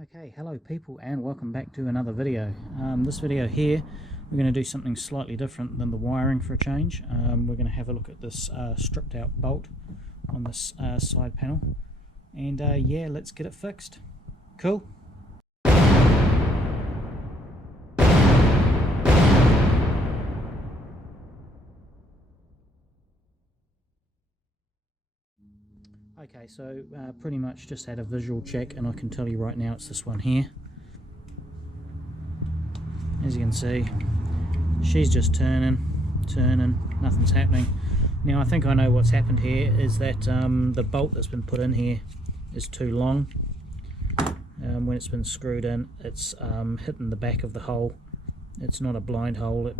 Okay, hello people and welcome back to another video. This video here we're going to do something slightly different than the wiring for a change. We're going to have a look at this stripped out bolt on this side panel and yeah, let's get it fixed. Cool. Okay, so pretty much just had a visual check and I can tell you right now it's this one here. As you can see, she's just turning, nothing's happening. Now I think I know what's happened here is that the bolt that's been put in here is too long. When it's been screwed in, it's hitting the back of the hole. It's not a blind hole,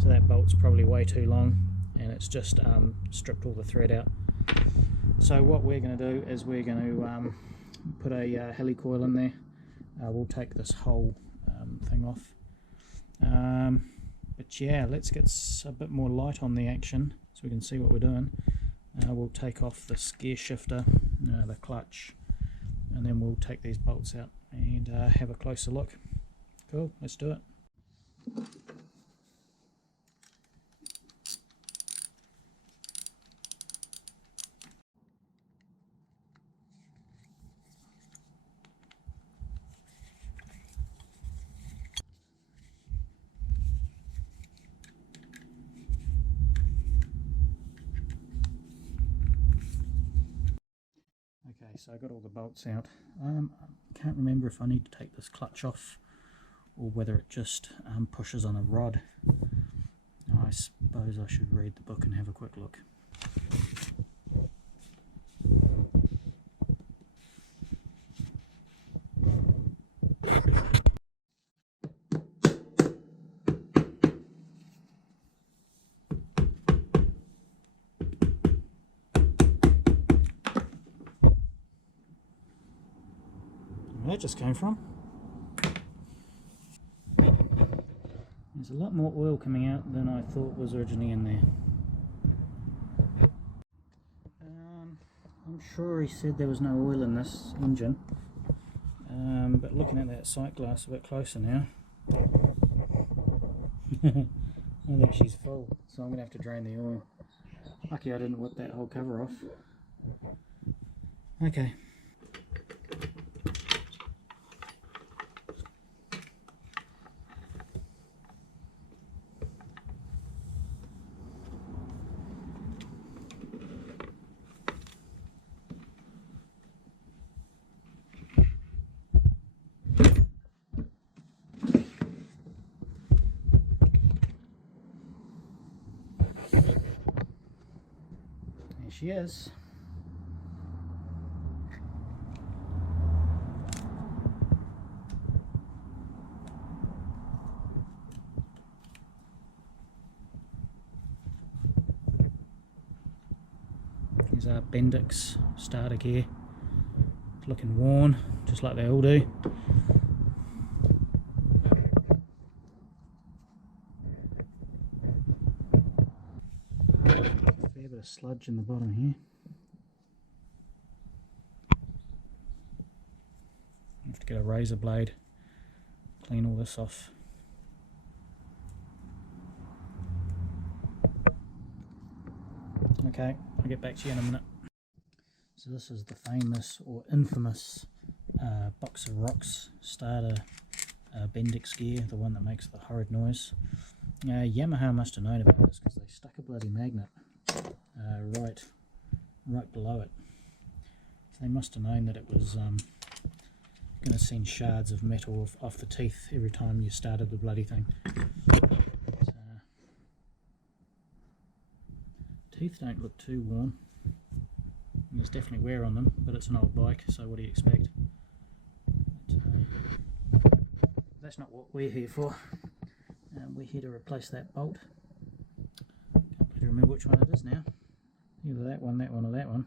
so that bolt's probably way too long and it's just stripped all the thread out. So what we're going to do is we're going to put a helicoil in there. We'll take this whole thing off. But yeah, let's get a bit more light on the action so we can see what we're doing. We'll take off this gear shifter, the clutch, and then we'll take these bolts out and have a closer look. Cool, let's do it. Okay, so I got all the bolts out. I can't remember if I need to take this clutch off or whether it just pushes on a rod. I suppose I should read the book and have a quick look. Where that just came from. There's a lot more oil coming out than I thought was originally in there. I'm sure he said there was no oil in this engine, but looking at that sight glass a bit closer now, I think she's full, so I'm going to have to drain the oil. Lucky I didn't whip that whole cover off. Okay. She is. Here's our Bendix starter gear. It's looking worn, just like they all do. Fair bit of sludge in the bottom here. I have to get a razor blade, clean all this off. Okay, I'll get back to you in a minute. So this is the famous or infamous Box of Rocks starter Bendix gear, the one that makes the horrid noise. Yamaha must have known about this because they stuck a bloody magnet right below it. So they must have known that it was going to send shards of metal off the teeth every time you started the bloody thing. Teeth don't look too worn. There's definitely wear on them, but it's an old bike, so what do you expect? But, that's not what we're here for. We're here to replace that bolt. Can't quite remember which one it is now. Either that one, or that one.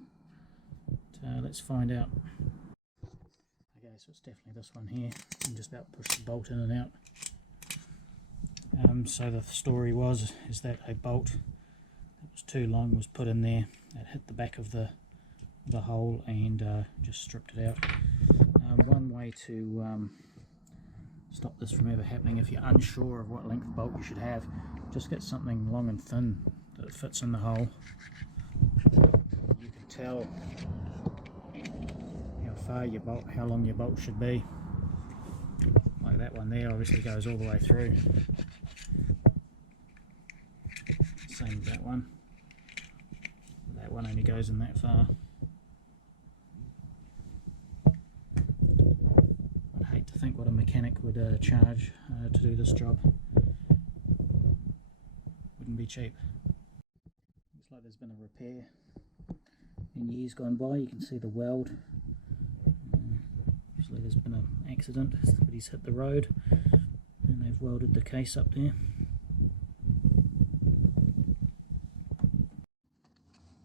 But, let's find out. Okay, so it's definitely this one here. I'm just about to push the bolt in and out. So the story is that a bolt that was too long was put in there. It hit the back of the hole and just stripped it out. One way to stop this from ever happening, if you're unsure of what length bolt you should have, just get something long and thin that fits in the hole. You can tell how long your bolt should be. Like that one there obviously goes all the way through. Same as that one. That one only goes in that far. I'd hate to think what a mechanic would charge to do this job. Wouldn't be cheap. Looks like there's been a repair in years gone by. You can see the weld. Usually there's been an accident, somebody's hit the road and they've welded the case up there.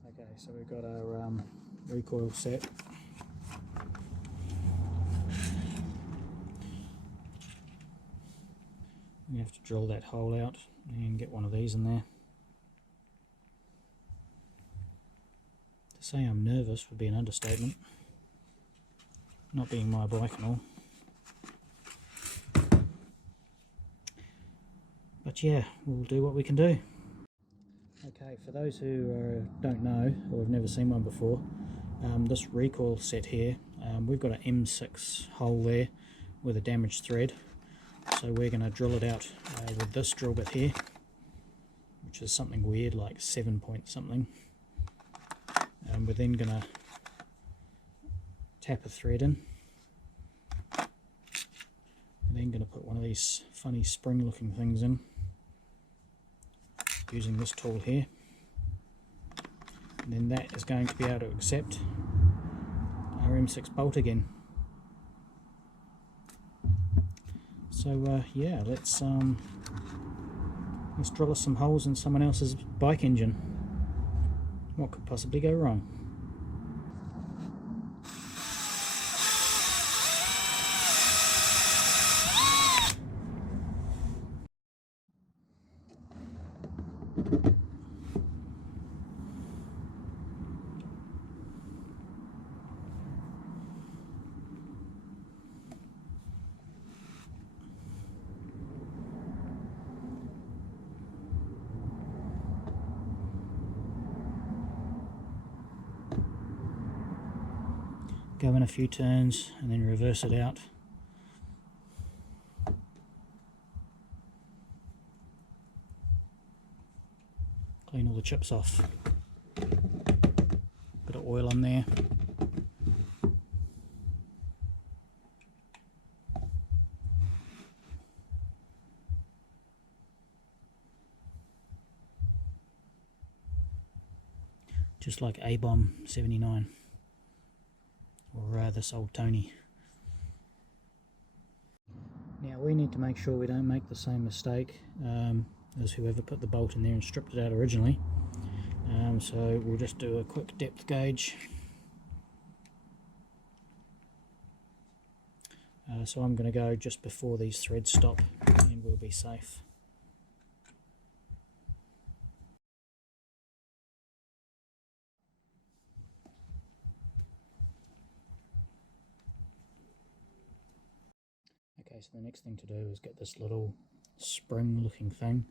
Okay, so we've got our recoil set. We have to drill that hole out and get one of these in there. To say I'm nervous would be an understatement, not being my bike and all. But yeah, we'll do what we can do. Okay, for those who don't know or have never seen one before, this recoil set here, we've got an M6 hole there with a damaged thread. So we're going to drill it out with this drill bit here, which is something weird like 7 point something. We're then going to tap a thread in. We're then going to put one of these funny spring looking things in using this tool here. And then that is going to be able to accept our M6 bolt again. So yeah, let's drill us some holes in someone else's bike engine. What could possibly go wrong? Go in a few turns and then reverse it out. Clean all the chips off. Bit of oil on there. Just like A-Bomb 79. Or this old Tony. Now we need to make sure we don't make the same mistake as whoever put the bolt in there and stripped it out originally. So we'll just do a quick depth gauge. So I'm going to go just before these threads stop and we'll be safe. Okay, so the next thing to do is get this little spring looking thing,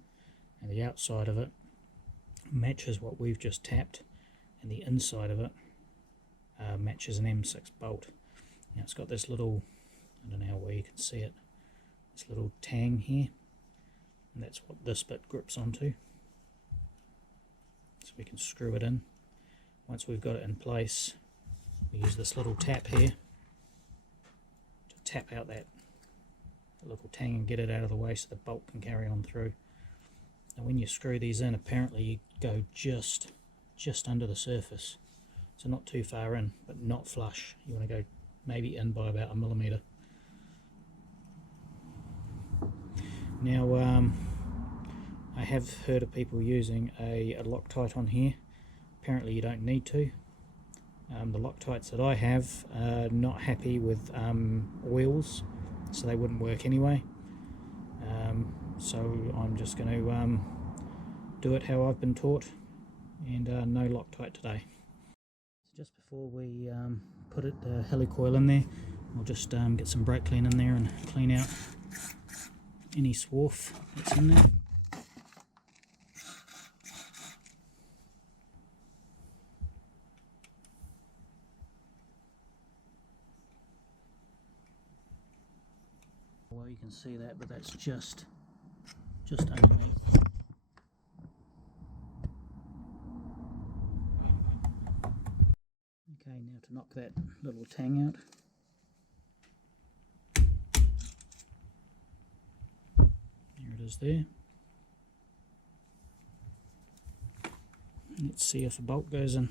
and the outside of it matches what we've just tapped, and the inside of it matches an M6 bolt. Now it's got this little, I don't know how well you can see it, this little tang here, and that's what this bit grips onto. So we can screw it in. Once we've got it in place, we use this little tap here to tap out that little tang and get it out of the way so the bolt can carry on through. And when you screw these in, apparently you go just under the surface, so not too far in but not flush. You want to go maybe in by about 1 millimeter. Now I have heard of people using a Loctite on here. Apparently you don't need to. The Loctites that I have are not happy with oils, so they wouldn't work anyway. So I'm just going to do it how I've been taught, and no Loctite today. So just before we put the helicoil in there, we'll just get some brake clean in there and clean out any swarf that's in there. Well, you can see that, but that's just underneath. Okay, now to knock that little tang out. There it is there. Let's see if a bolt goes in.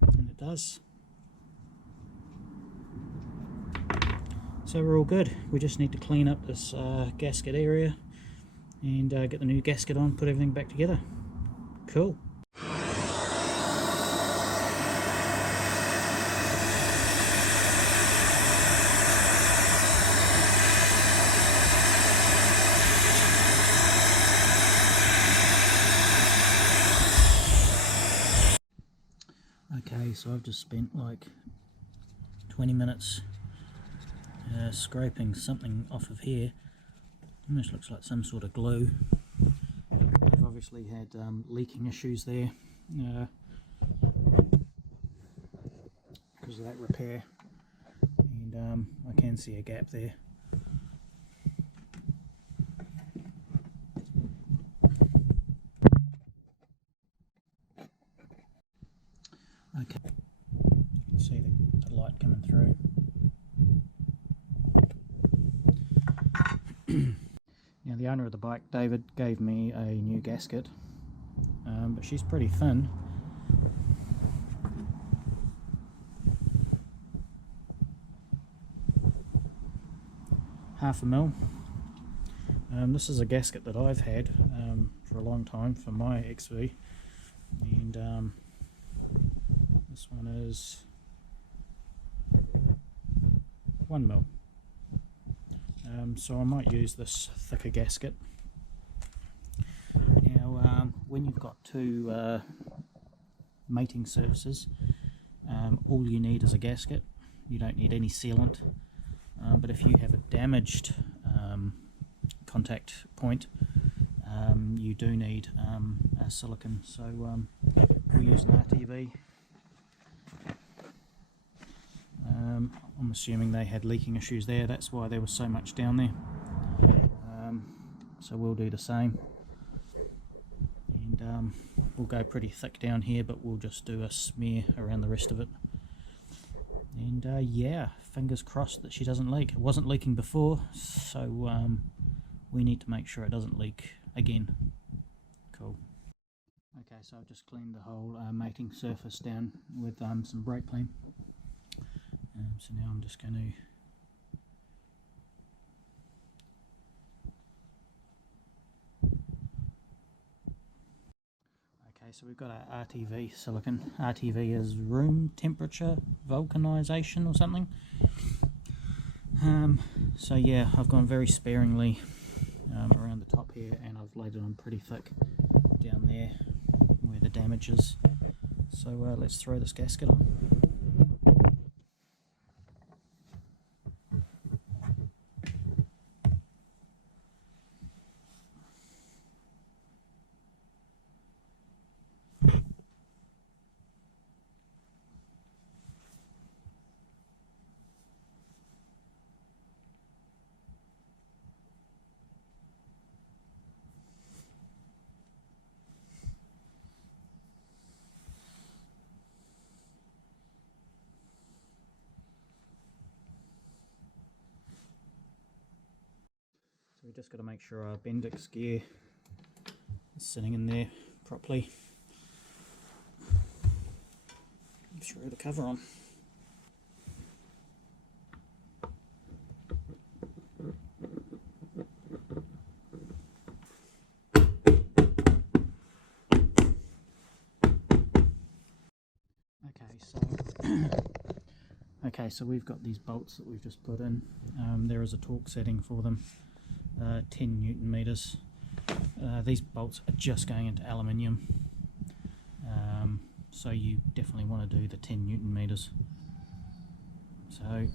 And it does. So we're all good. We just need to clean up this gasket area and get the new gasket on, put everything back together. Cool. Okay, so I've just spent like 20 minutes scraping something off of here. Almost looks like some sort of glue. I've obviously had leaking issues there because of that repair, and I can see a gap there. Okay, you can see the light coming through. Now the owner of the bike, David, gave me a new gasket, but she's pretty thin. Half a mil. This is a gasket that I've had for a long time for my XV, and this one is 1 mil. So I might use this thicker gasket. Now when you've got two mating surfaces, all you need is a gasket. You don't need any sealant, but if you have a damaged contact point, you do need a silicone. So we'll use an RTV. I'm assuming they had leaking issues there, that's why there was so much down there. So we'll do the same, and we'll go pretty thick down here, but we'll just do a smear around the rest of it. And yeah, fingers crossed that she doesn't leak. It wasn't leaking before, so we need to make sure it doesn't leak again. Cool. Okay, so I've just cleaned the whole mating surface down with some brake clean. So now I'm just going to so we've got our RTV silicone. RTV is room temperature vulcanization or something. So yeah, I've gone very sparingly around the top here, and I've laid it on pretty thick down there where the damage is. So let's throw this gasket on. So we've just got to make sure our Bendix gear is sitting in there properly. Throw the cover on. Okay, so we've got these bolts that we've just put in. There is a torque setting for them, 10 10 Newton meters. These bolts are just going into aluminium, so you definitely want to do the 10 Newton meters. So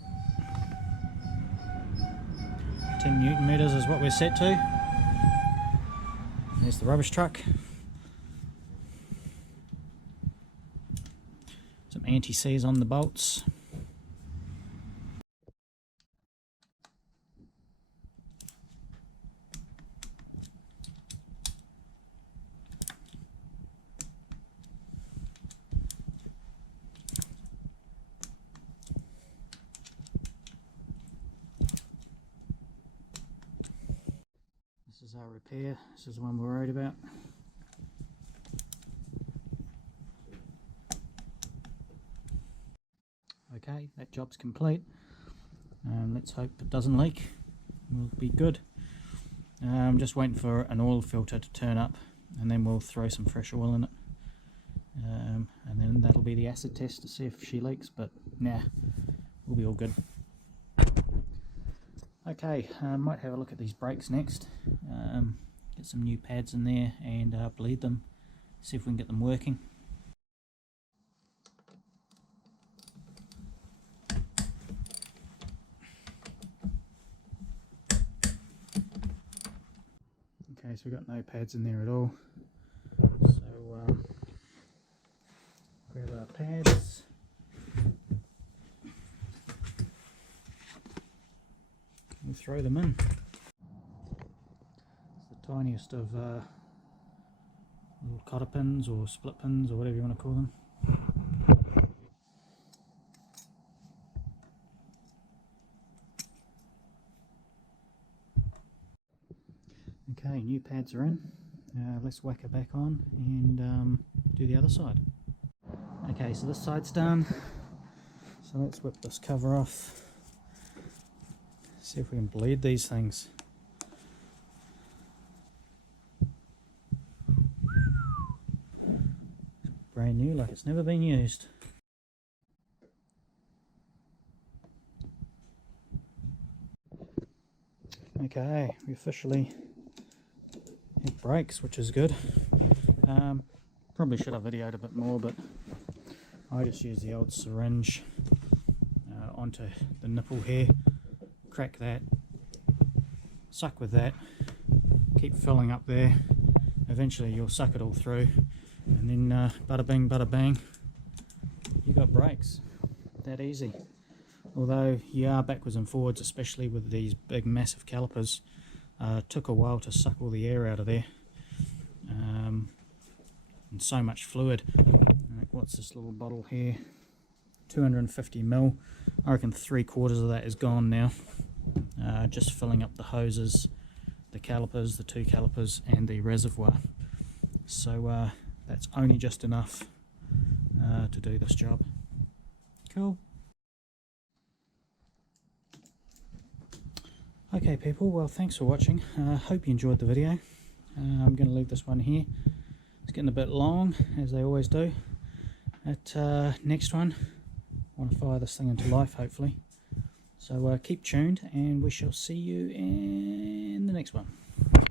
10 Newton meters is what we're set to. There's the rubbish truck. Some anti-seize on the bolts. This is our repair. This is the one we're worried about. Okay, that job's complete. Let's hope it doesn't leak. We'll be good. I'm just waiting for an oil filter to turn up, and then we'll throw some fresh oil in it. And then that'll be the acid test to see if she leaks, but nah, we'll be all good. Okay, might have a look at these brakes next. Get some new pads in there and bleed them, see if we can get them working. Okay, so we've got no pads in there at all. So grab our pads. We'll throw them in. It's the tiniest of little cotter pins or split pins or whatever you want to call them. Okay, new pads are in. Let's whack it back on and do the other side. Okay, so this side's done. So let's whip this cover off. See if we can bleed these things. Brand new, like it's never been used. Okay, we officially hit brakes, which is good. Probably should have videoed a bit more, but I just use the old syringe onto the nipple here, crack that, suck with that, keep filling up there. Eventually you'll suck it all through, and then bada bing bada bang, you got brakes. That easy. Although you are backwards and forwards, especially with these big massive calipers. Took a while to suck all the air out of there, and so much fluid. Like, what's this little bottle here? 250 ml. I reckon 3/4 of that is gone now. Just filling up the hoses, the calipers, the two calipers, and the reservoir. So that's only just enough to do this job. Cool. Okay people, well thanks for watching. Hope you enjoyed the video. I'm going to leave this one here. It's getting a bit long, as they always do. At next one, I want to fire this thing into life hopefully. So keep tuned and we shall see you in the next one.